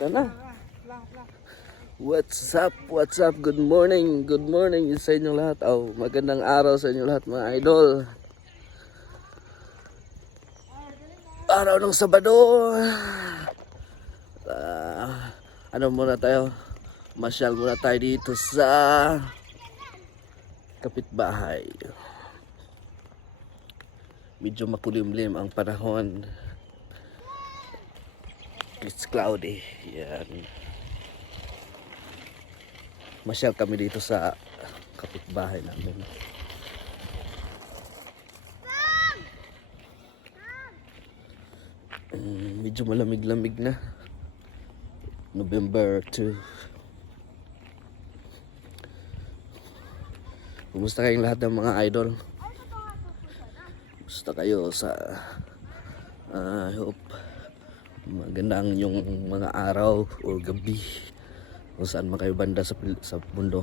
Tana. What's up? What's up? Good morning. Good morning sa inyong lahat. Oh, magandang araw sa inyong lahat mga idol. Araw ng Sabado. Ano muna tayo? Masyal muna tayo dito sa kapitbahay. Medyo makulimlim ang panahon. It's cloudy. Yan. Masyal kami dito sa kapitbahay namin. Medyo malamig-lamig na. November 2. Kumusta kayong lahat ng mga idol? Kumusta kayo sa I hope magandang yung mga araw o gabi kung saan man kayo banda sa mundo.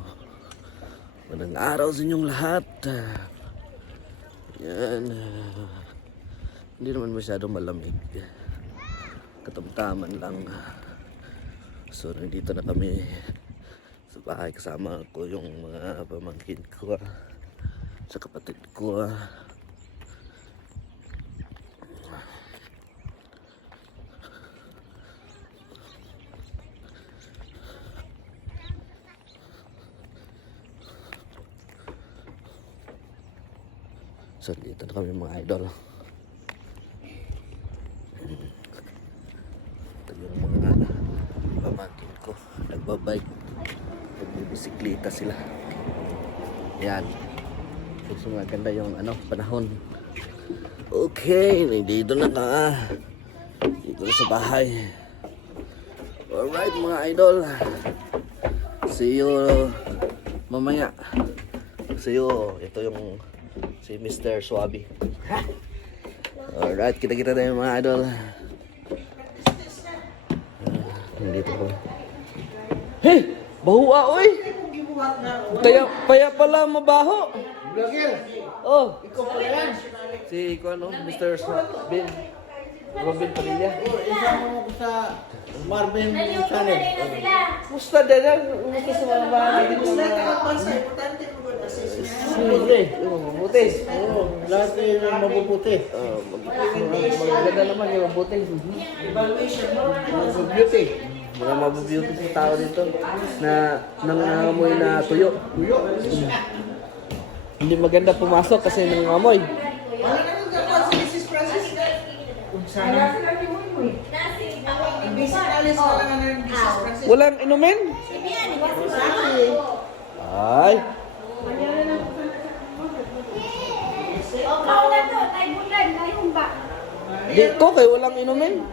Magandang araw sa inyong lahat. Yan. Hindi naman masyadong malamig. Katamtaman lang. So nandito na kami sa bahay, kasama ko yung mga pamangkin ko sa kapatid ko. So dito na kami mga idol. Ito yung mga pamangkin ko, nagbabike, nagbibisikleta sila. Yan. So maganda yung panahon. Okay, dito na ka. Dito na sa bahay. Alright mga idol. See you mamaya. See you. Ito yung si Mr. Suabi. Alright, kita-kita na yung mga idol. Nandito po. Hey! Bahuwa, oy! Kaya pala mabaho. Oh. Ikaw pala yan. Si Mr. Suabi. Robin Padilla. Isama mo ko sa Marvin Channel. Musta din? Umusta sa mga bahay dito mga... Mabuti. Lahat ay mabubuti. Maganda naman yung mabuti. Evaluation mo. Mabubuti. Mga mabubuti sa tao dito na nangangamoy na tuyo. Hindi maganda pumasok kasi nangangamoy. Walang inumin? Ay. Di ko kayo walang inumin?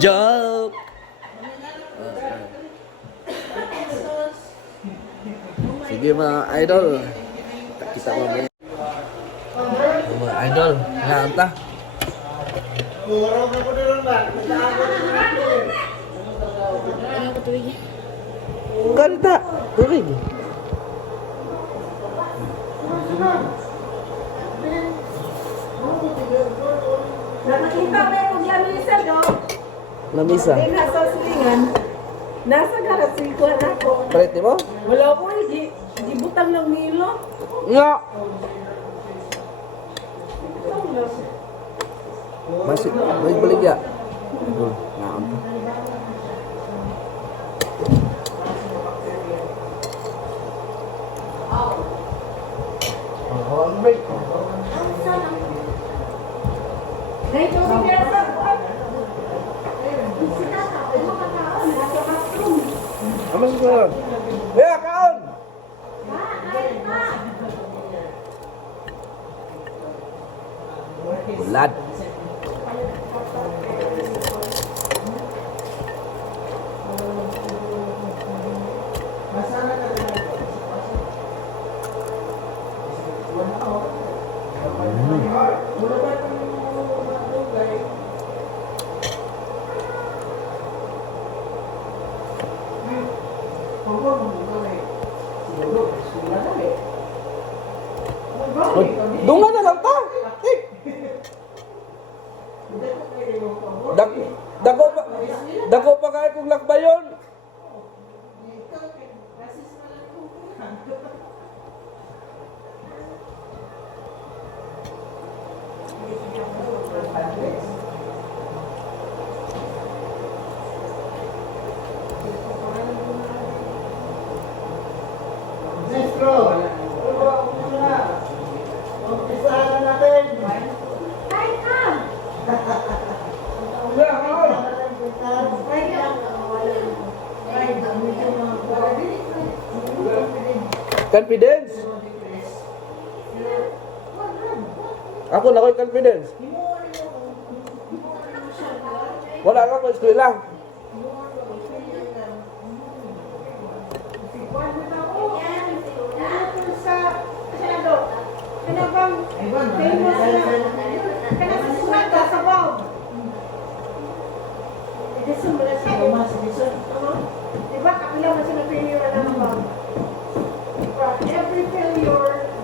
Joke! Sige mga idol. Kita mo muna. Mga idol, naanta. Kanta, tubig. Nakakita ko yung lamisa, no? Lamisa. Hindi nasa silingan. Nasa karasikuan ako. Palit mo? Wala ko, di butang ng Milo. Nga. Masih, balik ya? Naanta. Dahil ko siya sa buwan. Amas ko. Ya, kaon! Bulat. Dungan na lang ta. Dak dako pa kahit kung lakbayon. Maestro, umpisahan na natin. Confidence. Ako na ko'y confidence. Wala ka pa eskwela.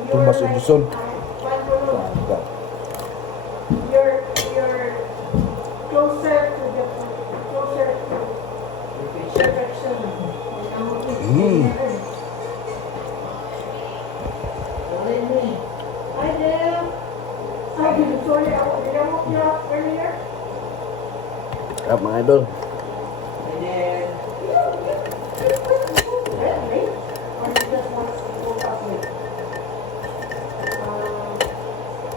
Thomas Edison. You're closer to perfection. Hi there. Sorry, did I woke you up earlier? Sarap mga idol.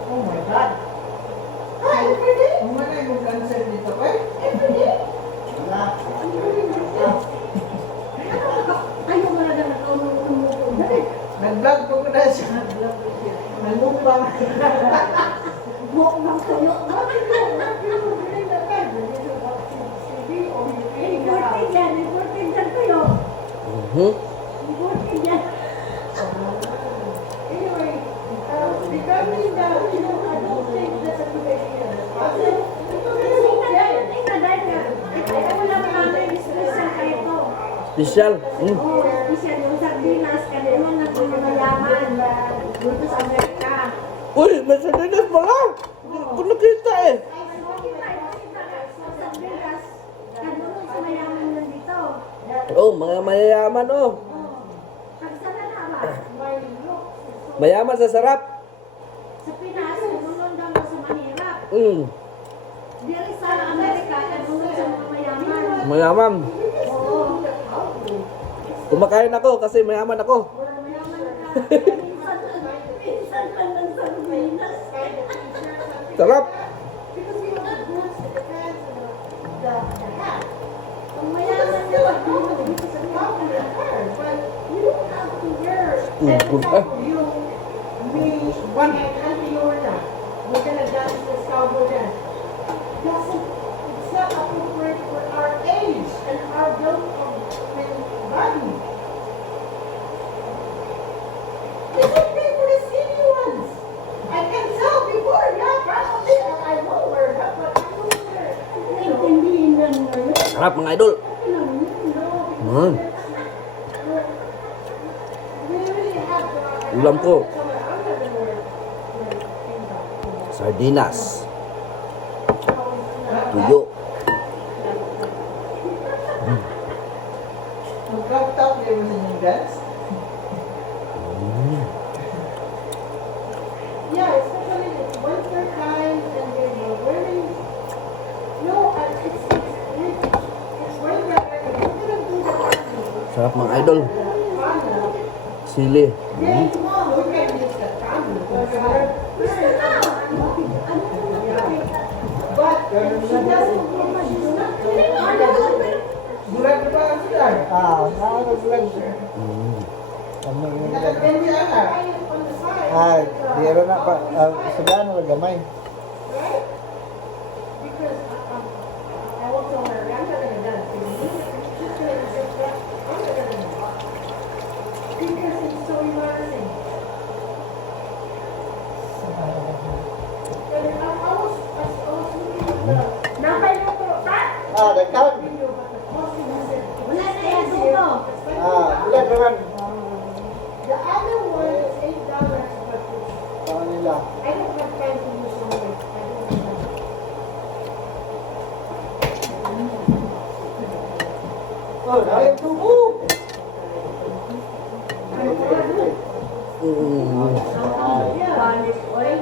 Oh my God. Hi, everyday. Umana yung cancer dito, eh? Everyday. Wala. Ayaw mo na lang nag-umupo. Nag-vlog ko na siya. Nangupang. Buok ng tuyo. Reported yan kayo. Reported yan. Anyway, regarding the, I don't think that's a good idea. Wala pa namin discussion kayo to. Special. Oo, special yung sardinas, kasi naman nagmayaman dito sa Amerika. Uy, may sardinas pala. Kung nakita eh. Sardinas, kanunod sa mayaman lang dito. Oh, mga mayayaman oh. Pagsara na ba? May look. Mayaman sa sarap. Sa Pinas, kanunod lang sa mahirap. Dili sa Amerika, kanunod sa mga mayaman. Mayaman. Oo. Kumakain ako kasi mayaman ako. Mayaman ka. Minsan lang ng sardinas. Sarap. Because we have goods that depends on the hat. Kung mayaman na mag-iwan dito sa Pilipinas, but you don't have to wear every time you be one country or not. We're gonna dance this cowboy dance. It's not appropriate for our age and our build of body. They don't pay for the skinny ones. I can tell before, yeah, probably I will wear that, but I don't wear it. Intindihin lang ngayon. Sarap mga idol. Ulam ko. Sardinas. Tuyo. Mag-top niya mo sa inyong dance? Yeah, especially if it's winter time and you're wearing. No, it's way better if you're gonna do the dancing. Sarap mga idol. Sili. Then, mom, we can use the family. But she doesn't do much. She's not doing Bulag na ba ang sila? Nakaka-vlog siya. Nakaka-vlog siya na. on the side. Diyero na pa. Sabihan mo gamay. Right? Because I will tell her, I'm not gonna dance. She's gonna just I'm not gonna dance. Because it's so embarrassing. And I was looking at the Napay mo to, Pat? Nagtawag. Video, but the posting is it. Wala na yan dito. Bulag naman. The other one is $8, but it's Tawag nila. I don't have time to use all of it. I don't have time. dahil tubo. Mm. Yeah.